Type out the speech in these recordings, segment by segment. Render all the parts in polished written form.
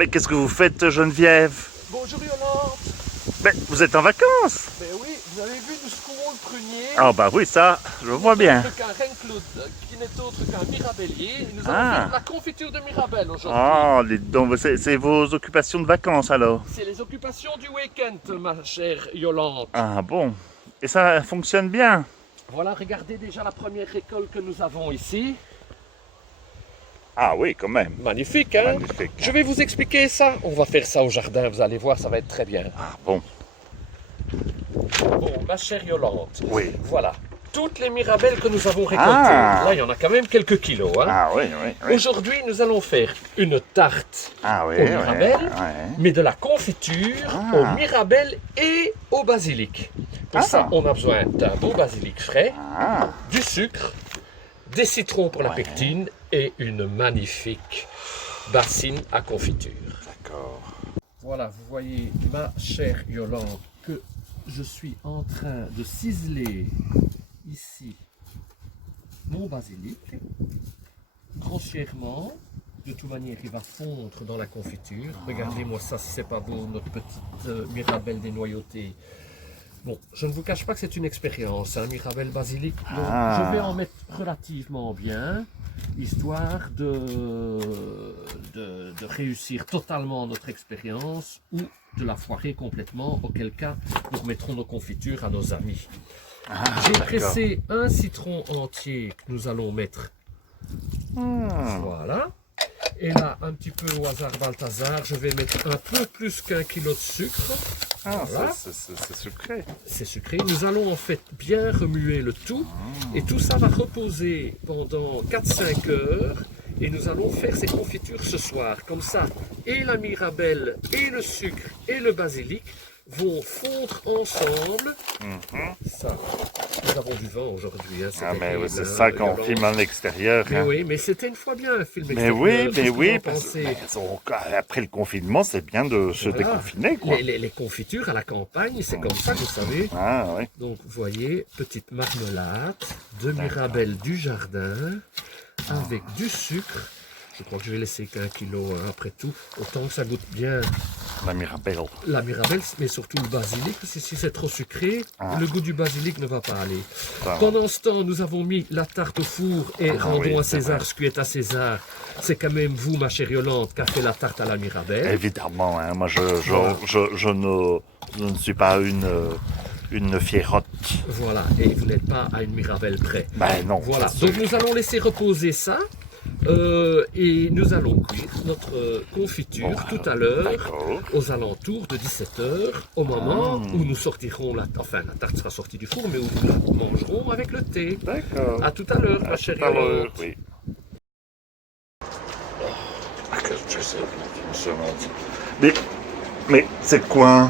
Mais qu'est-ce que vous faites, Geneviève? Bonjour Yolande. Mais vous êtes en vacances? Ben oui, vous avez vu, nous secouons le prunier. Ah bah oui, ça, je vois bien. Qu'un Reine-Claude, qui n'est autre qu'un mirabellier. Nous allons Ah. faire la confiture de mirabelle aujourd'hui. Ah, dites donc, c'est vos occupations de vacances alors? C'est les occupations du week-end, ma chère Yolande. Ah bon. Et ça fonctionne bien? Voilà, regardez déjà la première récolte que nous avons ici. Ah oui, quand même. Magnifique, hein? Magnifique. Je vais vous expliquer ça. On va faire ça au jardin, vous allez voir, ça va être très bien. Ah bon. Bon, ma chère Yolande. Oui. Voilà. Toutes les mirabelles que nous avons récoltées. Ah. Là, il y en a quand même quelques kilos, hein? Ah oui, oui, oui. Aujourd'hui, nous allons faire une tarte Ah oui, aux oui. mirabelles, Ouais. mais de la confiture Ah. aux mirabelles et au basilic. Pour Ah. ça, on a besoin d'un beau basilic frais, Ah. du sucre, des citrons pour la Ouais. pectine et une magnifique bassine à confiture. D'accord. Voilà, vous voyez, ma chère Yolande, que je suis en train de ciseler ici mon basilic grossièrement. De toute manière, il va fondre dans la confiture. Regardez-moi ça, si c'est pas beau, notre petite mirabelle dénoyautée. Bon, je ne vous cache pas que c'est une expérience, hein, mirabelle basilic. Donc, Ah. je vais en mettre relativement bien, histoire de réussir totalement notre expérience ou de la foirer complètement, auquel cas nous remettrons nos confitures à nos amis. Ah, J'ai d'accord. pressé un citron entier que nous allons mettre. Voilà. Et là, un petit peu au hasard Balthazar, je vais mettre un peu plus qu'1 kilo de sucre. Ah, Voilà. c'est sucré. C'est sucré. Nous allons en fait bien remuer le tout. Et tout ça va reposer pendant 4-5 heures. Et nous allons faire ces confitures ce soir. Comme ça, et la mirabelle, et le sucre, et le basilic vont fondre ensemble. Ça, nous avons du vent aujourd'hui. Hein, Ah, mais terrible, oui, c'est hein, ça qu'on Yolande. filme à l'extérieur. Mais hein. oui, mais c'était une fois bien un film Mais extérieur. oui, Qu'est-ce mais que oui, vous en parce pensez? que après le confinement, c'est bien de se Voilà. déconfiner, quoi. Les confitures à la campagne, c'est comme ça, vous savez. Ah, oui. Donc, vous voyez, petite marmelade de mirabelle du jardin avec du sucre. Je crois que je vais laisser qu'1 kilo hein, après tout. Autant que ça goûte bien La Mirabelle. la mirabelle, mais surtout le basilic. Parce que si c'est trop sucré, le goût du basilic ne va pas aller. Ça va. Pendant ce temps, nous avons mis la tarte au four et rendons oui, à c'est César vrai. ce qui est à César. C'est quand même vous, ma chère Yolande, qui a fait la tarte à la mirabelle. Évidemment, hein, moi, je ne suis pas une fierotte. Voilà, et vous n'êtes pas à une mirabelle près. Ben non. Voilà, c'est sûr. donc nous allons laisser reposer ça et nous allons cuire notre confiture tout à l'heure D'accord. aux alentours de 17h, au moment où nous sortirons la tarte sera sortie du four, mais où nous la mangerons avec le thé. D'accord. À tout à l'heure, ma chère Tout à l'heure, Yolande. oui. Ah, que je sais, une seconde. Mais c'est quoi?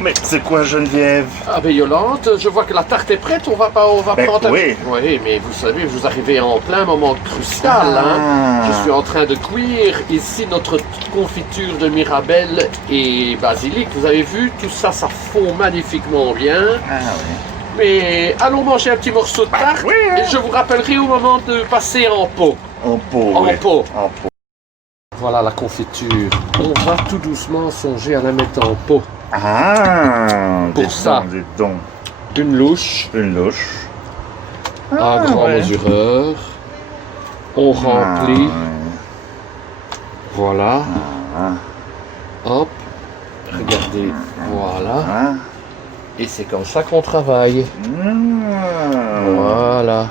Mais c'est quoi, Geneviève? Ah ben Yolande, je vois que la tarte est prête, on va Ben, prendre oui. Oui, mais vous savez, vous arrivez en plein moment crucial, hein. Ah. Je suis en train de cuire ici notre confiture de mirabelle et basilic. Vous avez vu, tout ça, ça fond magnifiquement bien. Ah oui. Mais allons manger un petit morceau de tarte oui, hein. et je vous rappellerai au moment de passer en pot. En pot, En oui. pot. En pot. Voilà la confiture. On va tout doucement songer à la mettre en pot. Ah, Pour dites ça. donc, dites donc. Une louche, Une louche. un grand ouais. mesureur. On remplit. Ah, Voilà. ah, Hop. Regardez. Voilà. ah. Et c'est comme ça qu'on travaille. Voilà.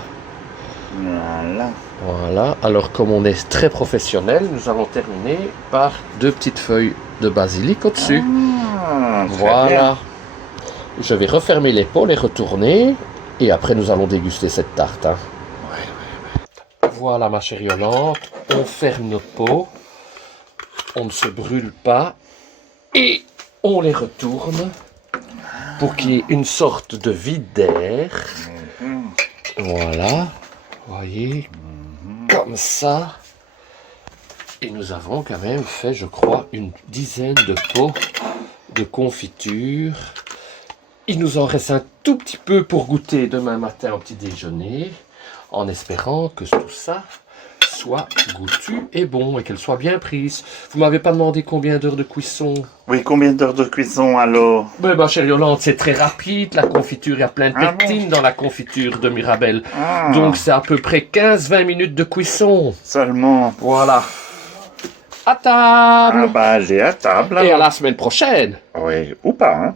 Voilà. Voilà. Alors comme on est très professionnel, nous allons terminer par 2 petites feuilles de basilic au-dessus. Ah, très Voilà. bien. Je vais refermer les pots, les retourner. Et après nous allons déguster cette tarte. hein. Voilà ma chère Yolande. On ferme nos pots. On ne se brûle pas. Et on les retourne pour qu'il y ait une sorte de vide d'air. Voilà. Vous voyez, comme ça. Et nous avons quand même fait, je crois, une dizaine de pots de confiture. Il nous en reste un tout petit peu pour goûter demain matin au petit déjeuner, en espérant que tout ça soit goûtu et bon et qu'elle soit bien prise. Vous m'avez pas demandé combien d'heures de cuisson? Oui, combien d'heures de cuisson alors? Ben, ma chère Yolande, c'est très rapide. La confiture, il y a plein de Ah pectine dans la confiture de Mirabelle. Ah. Donc c'est à peu près 15-20 minutes de cuisson. Seulement. Voilà. À Ah table. bah, allez à table Et à alors. la semaine prochaine. Oui, ou pas, hein.